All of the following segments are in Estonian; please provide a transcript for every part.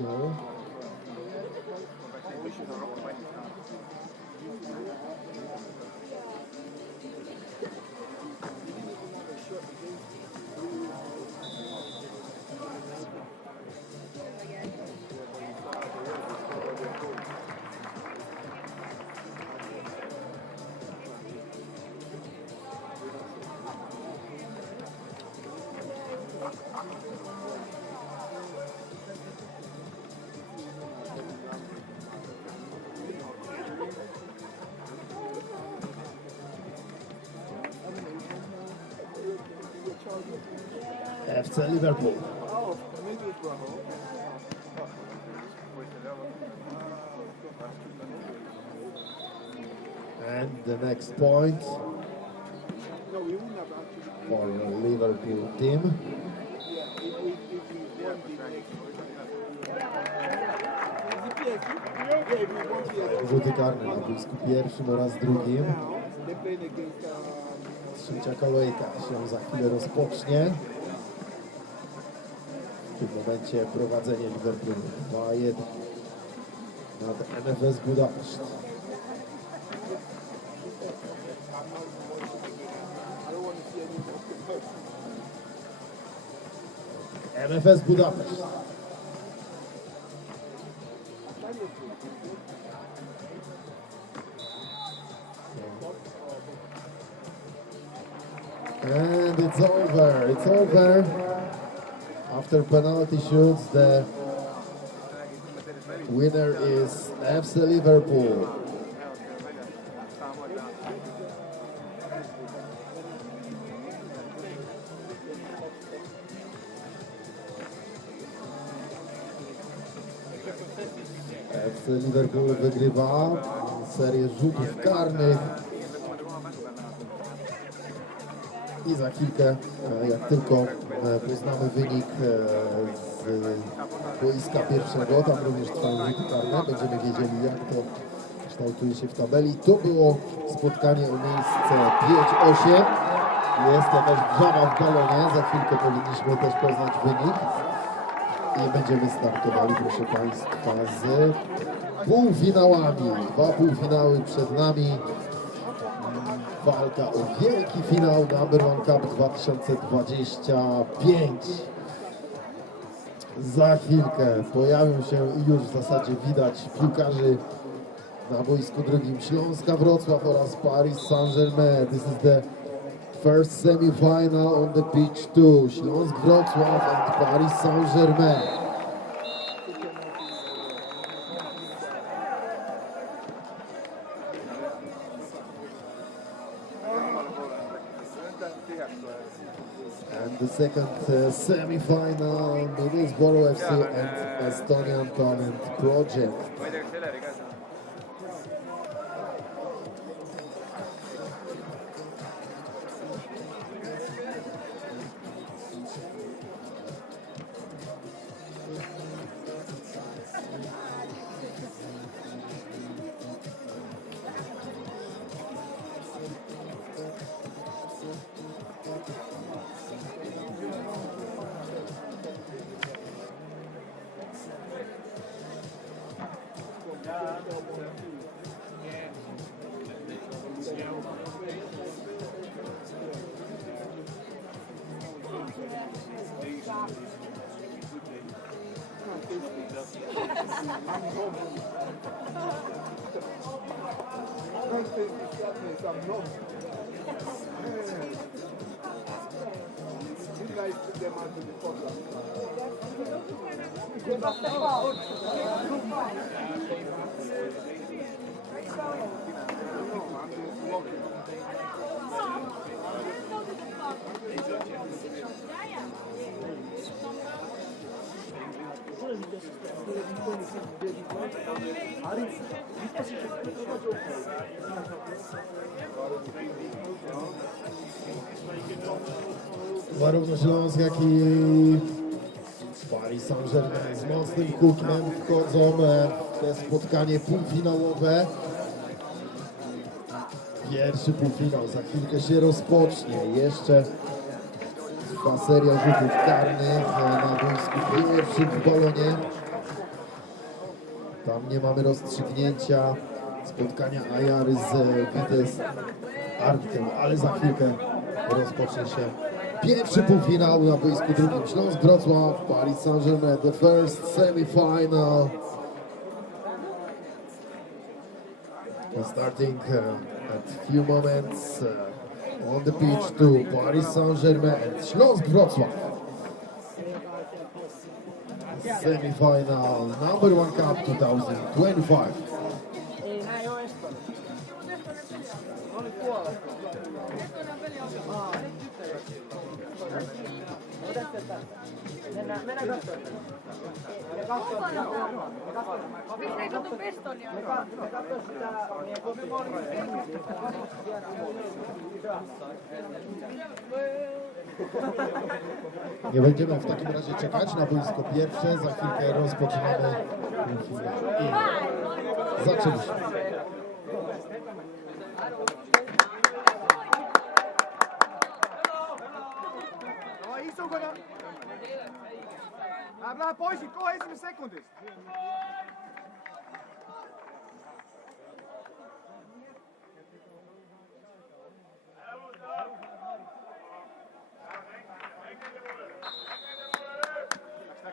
goal. FC Liverpool. And the next point for the Liverpool team. Rzuty karne na boisku pierwszym oraz drugim. Trzecia kolejka się za chwilę rozpocznie. W tym momencie prowadzenie Liverpoolu 2-1 nad NFS Budapeszt. NFS Budapeszt. And it's over. It's over. After penalty shoots, the winner is FC Liverpool. FC Liverpool wygrywa serię rzutów karnych. I za chwilkę, jak tylko poznamy wynik z boiska pierwszego, tam również trwają rzuty karne, będziemy wiedzieli, jak to kształtuje się w tabeli. To było spotkanie o miejsce 5-8. Jest jakaś wrzawa w balonie, za chwilkę powinniśmy też poznać wynik. I będziemy startowali, proszę Państwa, z półfinałami. Dwa półfinały przed nami. Walka o wielki finał Number One Cup 2025. Za chwilkę pojawią się i już w zasadzie widać piłkarzy na boisku drugim Śląska Wrocław oraz Paris Saint-Germain. This is the first semi-final on the pitch too. Śląsk Wrocław and Paris Saint-Germain. And the second semi-final, Middlesbrough FC and Estonian Talent Project. Zarówno Śląsk, jak i Paris Saint-Germain z mocnym hukiem wchodzą w te spotkanie półfinałowe. Pierwszy półfinał za chwilkę się rozpocznie. Jeszcze trwa seria rzutów karnych na boisku pierwszym w balonie. Tam nie mamy rozstrzygnięcia spotkania Ajary z Vitesse Arnhem, ale za chwilkę rozpocznie się pierwszy półfinał na boisku drugim. Śląsk Wrocław, Paris Saint-Germain, the first semi-final. Starting at few moments on the pitch to Paris Saint-Germain and Śląsk Wrocław. Semi-final number 1 Cup 2025. Nie będziemy w takim razie czekać na boisko pierwsze. Za chwilkę rozpoczynamy i zaczęliśmy. Blijf poisie, kom eens in de secondes.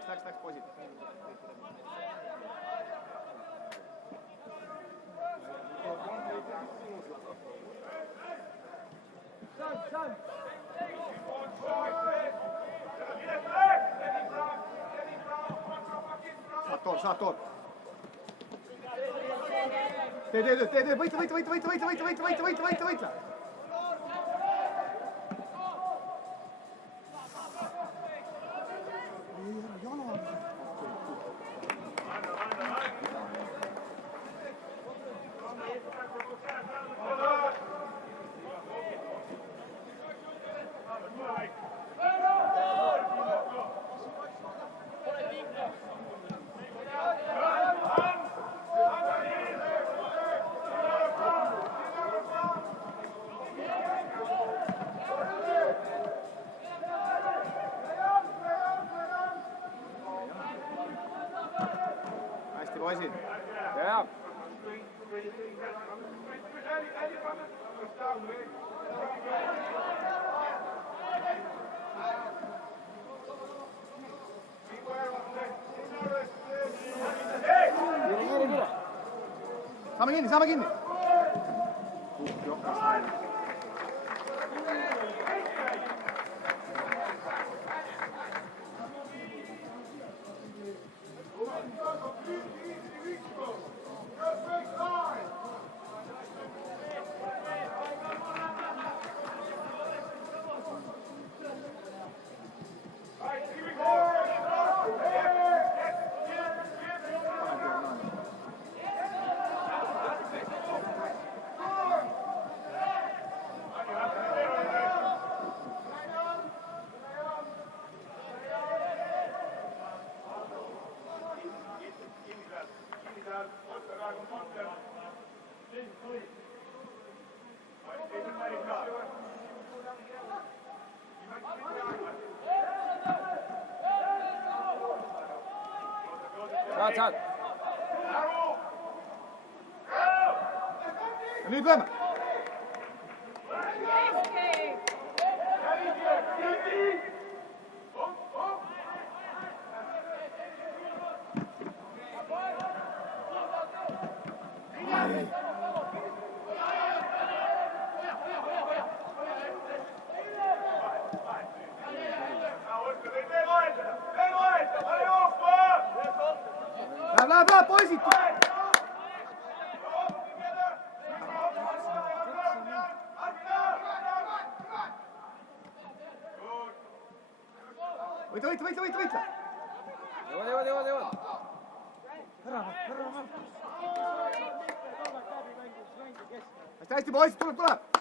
Straks, poisie. Sator. Wait. Ja. Sama gini. Tak. Nu glömma. Bla, poesie. Wait. Lewat. Hasta the boys, pull up.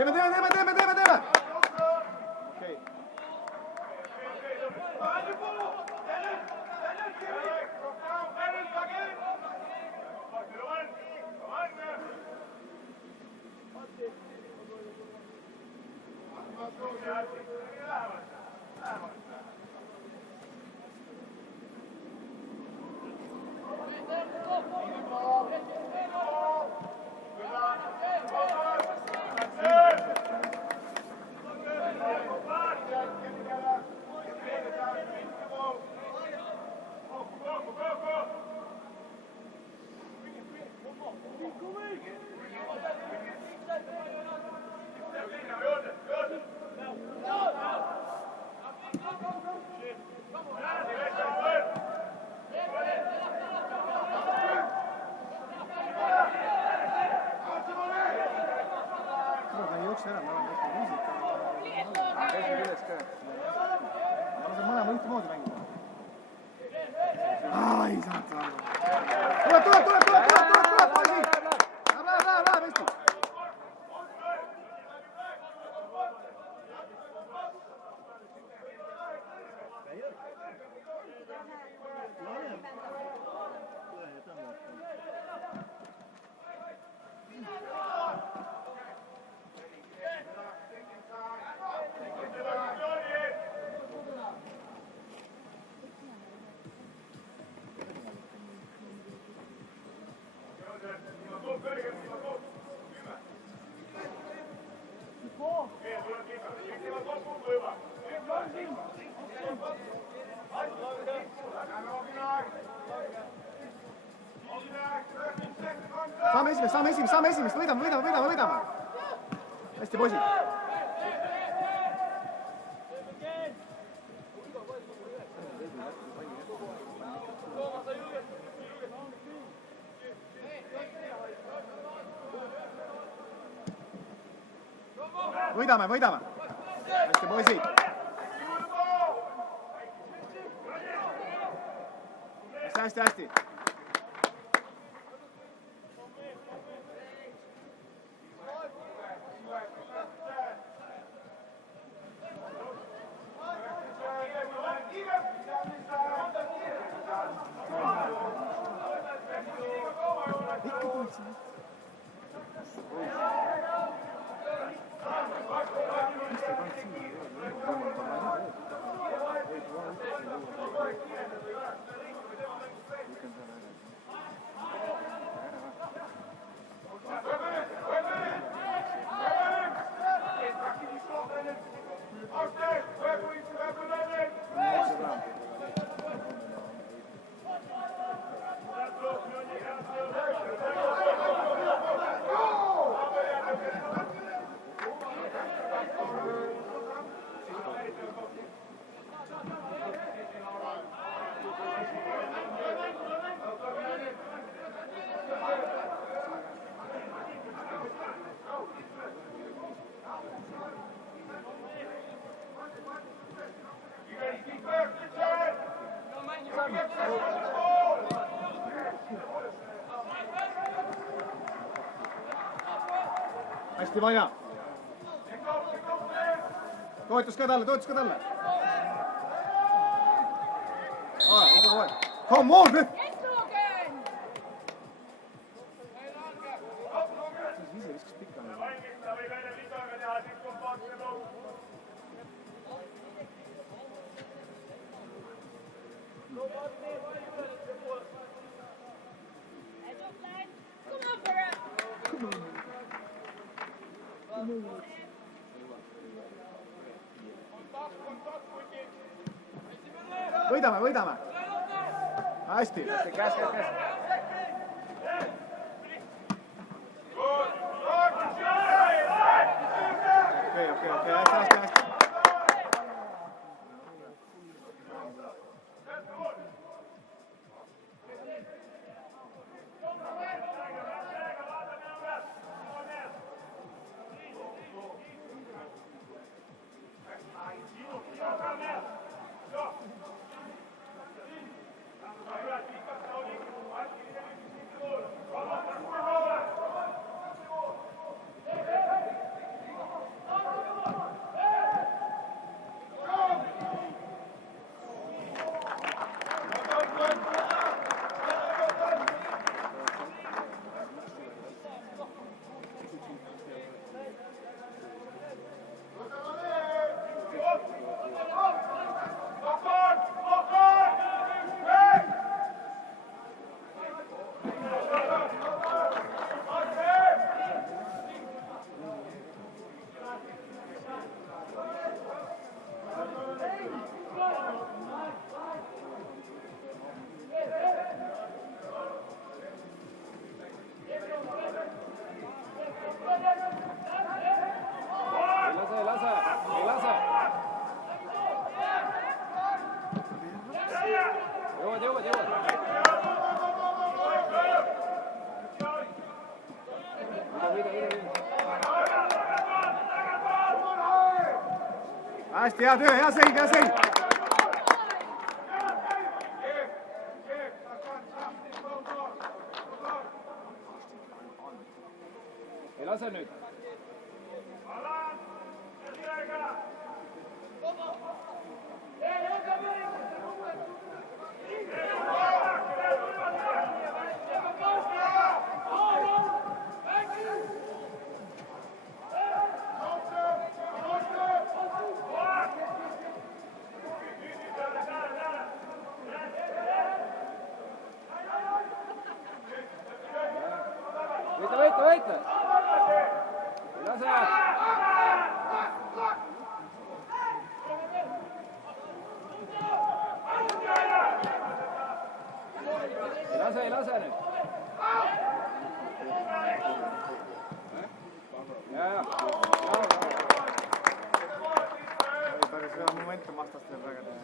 Teeme! Okei. Mõlema ühtemoodi mängida. Ai, saad sa aru. Tule, poisi! Läheb, Eesti! Saame esimest, võidame. Hästi, poisid. Võidame. Hästi, poisid. Hästi. Hästi, Vaina. Toetus ka talle. Come on, nüüd! Ise viskas pikka. Võidame. Hästi. Käes. Okei, hästi. hästi, hea töö, hea seim, hea seim. Ei lase nüüd. Võita! Ei lase! Ei lase nüüd! Ja. Päris hea momentum vastastel väga teha.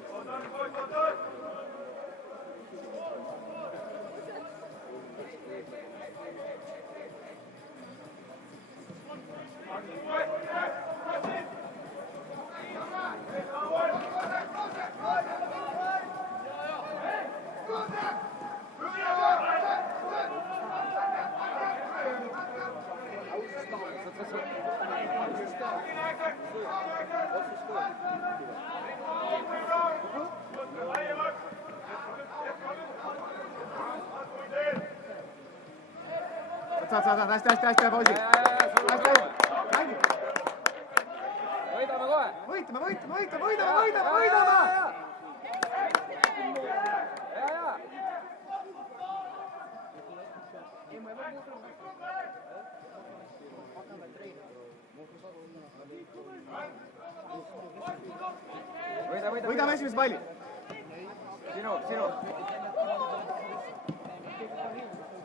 Saad, hästi, pausi. Võidame kohe. Võidame! Ja. Võidame esimese palli. Sinu.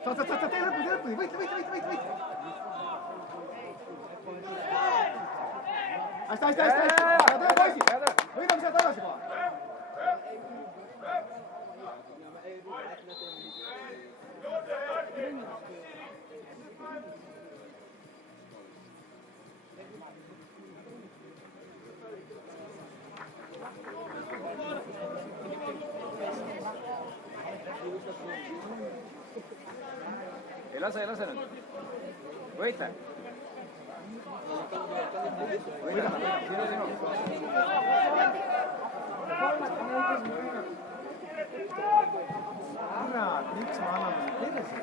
Saad, tee lõpuni, võit. Hästi. Hea töö, poisid. Võidame sealt tagasi kohe. Ei lase nüüd. Võita. Sinu. Kurat, miks ma annan edasi?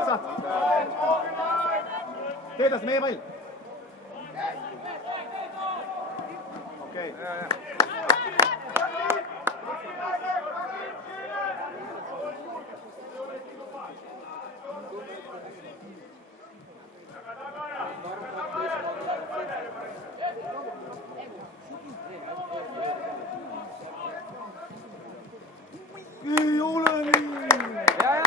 Saad. Tee edasi, meie pall. Okei. Ei ole nii. Ja.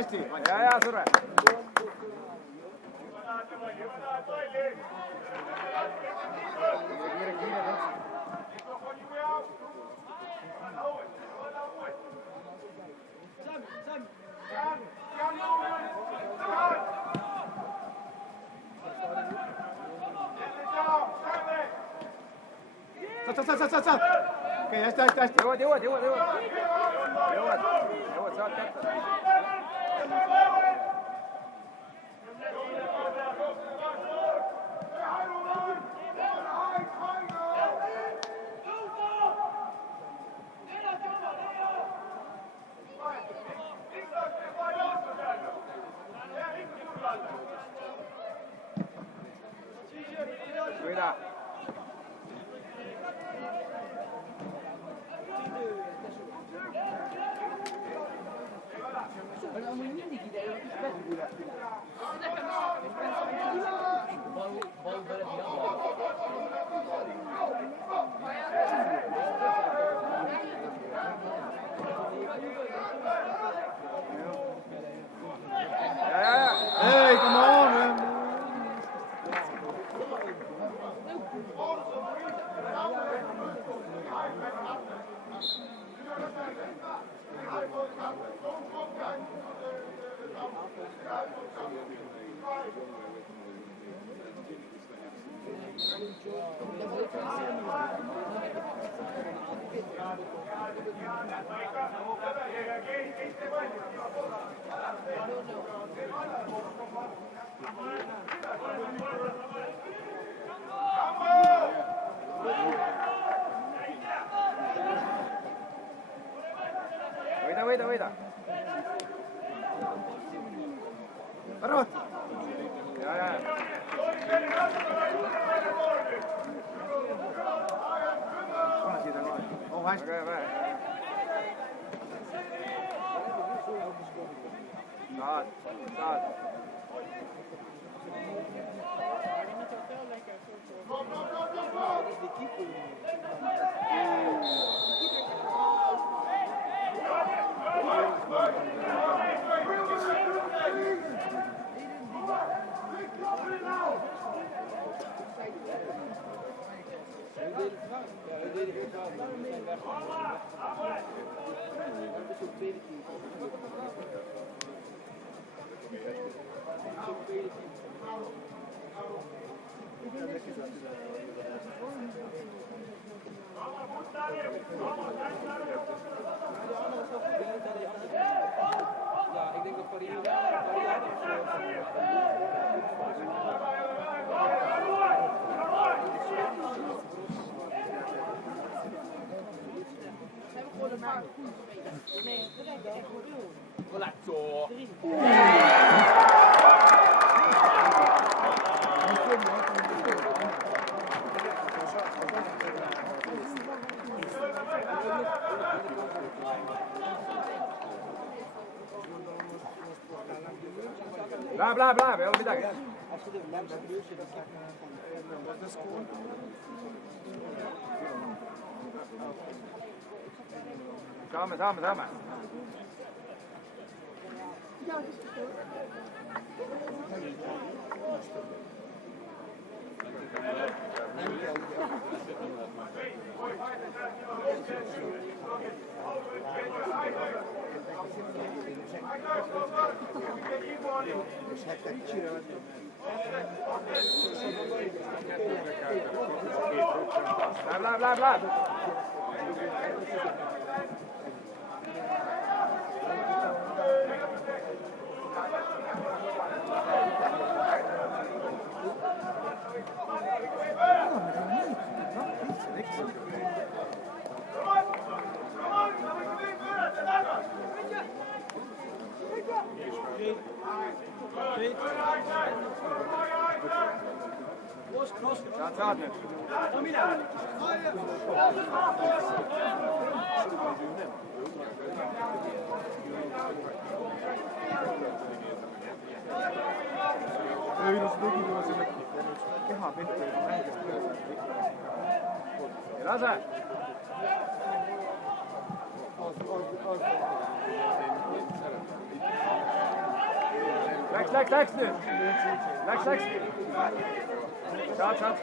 Hästi. Ja, Surve. Saad. Okei, hästi. Jõuad, saad kätte. Võida. Hey, come on, man. Võida. Arvad? Ja. Oh, hästi. Väga hea. Saad. Läheb, ei ole midagi. Saame. Läheb. Szállt meg! Laza! Lex nu! Lex! Schat!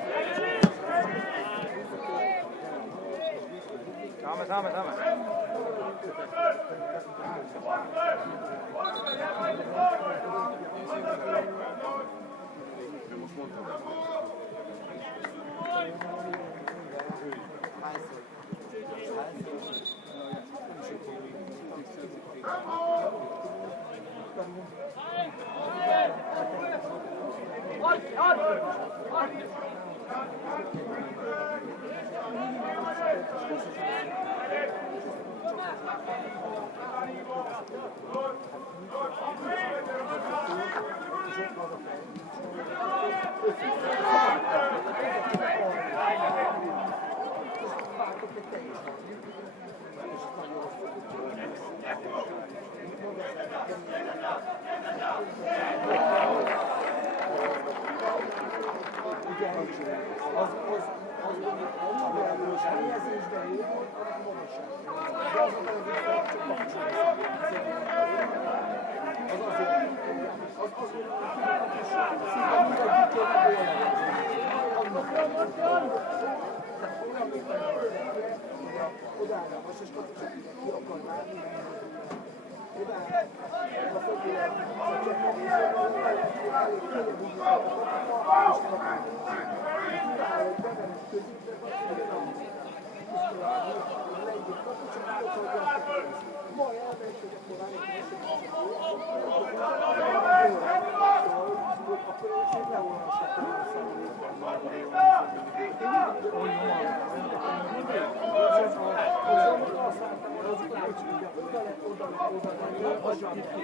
Samen!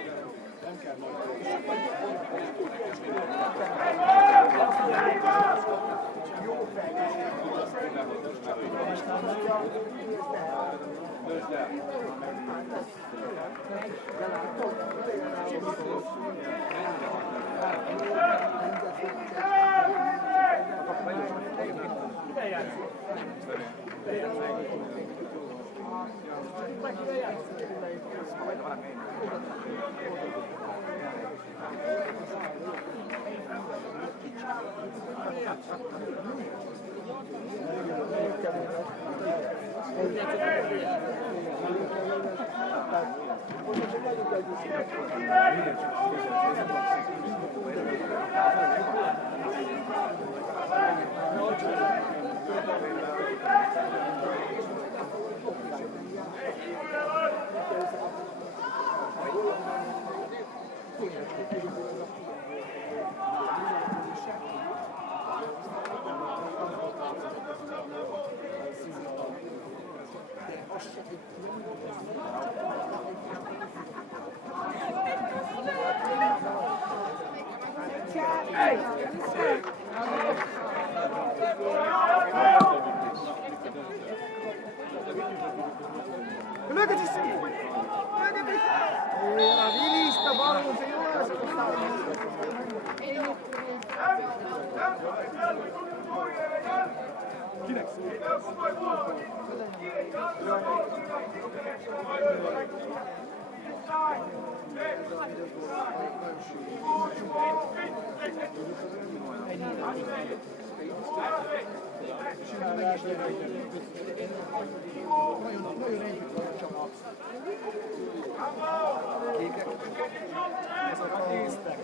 Look at this! Look at this! Era vilista, vamos, señoras, nagyon együtt van a csapat. Kékek. Ezek a észtek.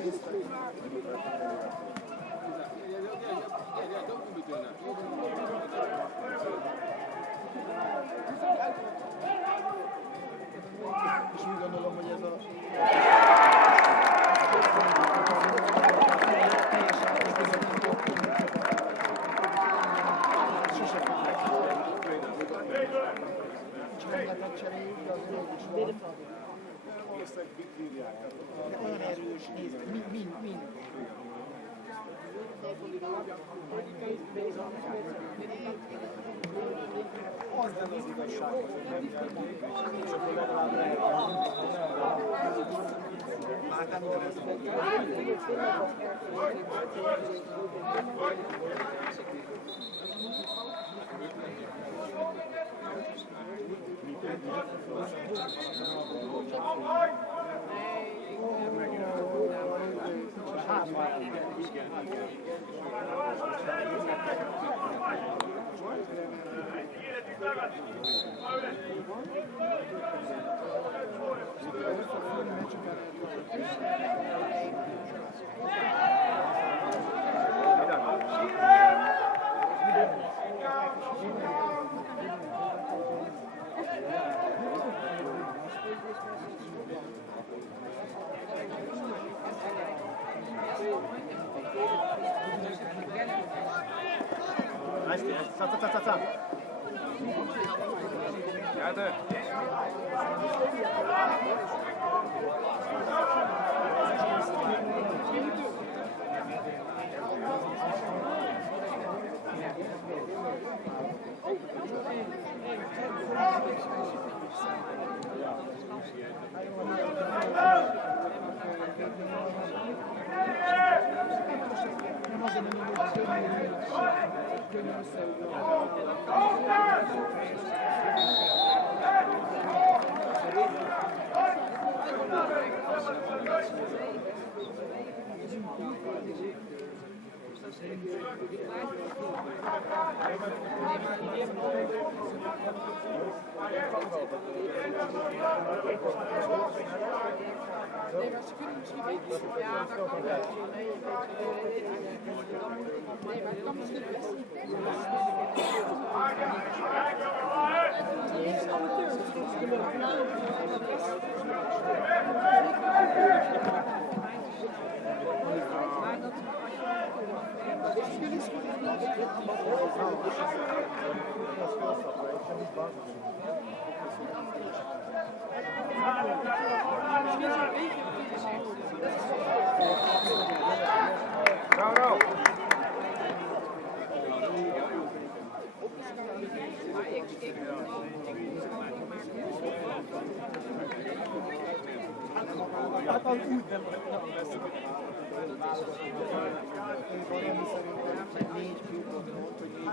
És úgy gondolom, hogy ez a... Olyan erős, nézd, mind. Az nem az igazság, hogy nem kell mondani, és akkor legalább lehet. Már nem Gyere! Nee, maar ze kunnen misschien beter. Ja, dat kan wel. Nee, maar het kan misschien best. Die is amateur. Go, go! Hát az úgy nem veszük. Én valami szerintem 4 klubot mond, hogy 4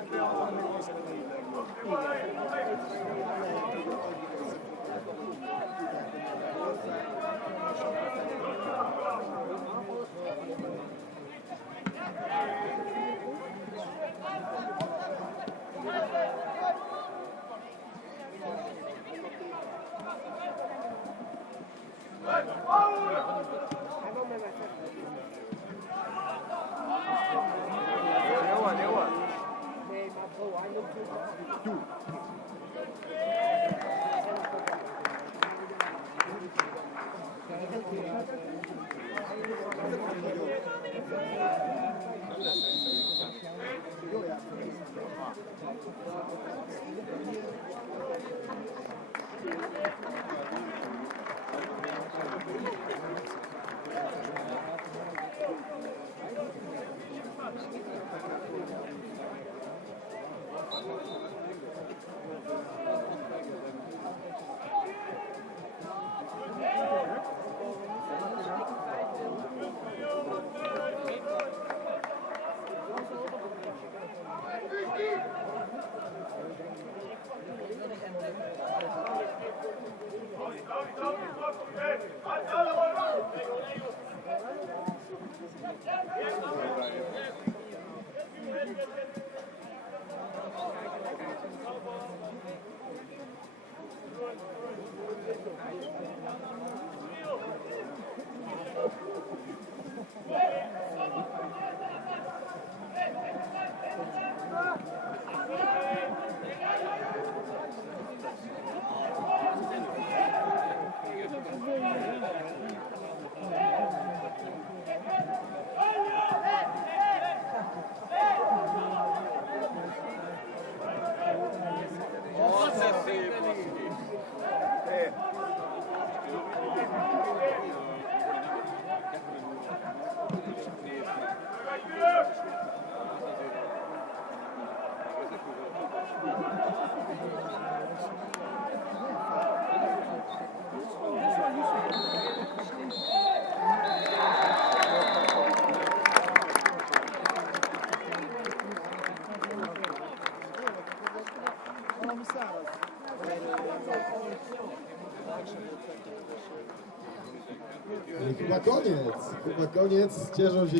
chyba koniec. Cieszą się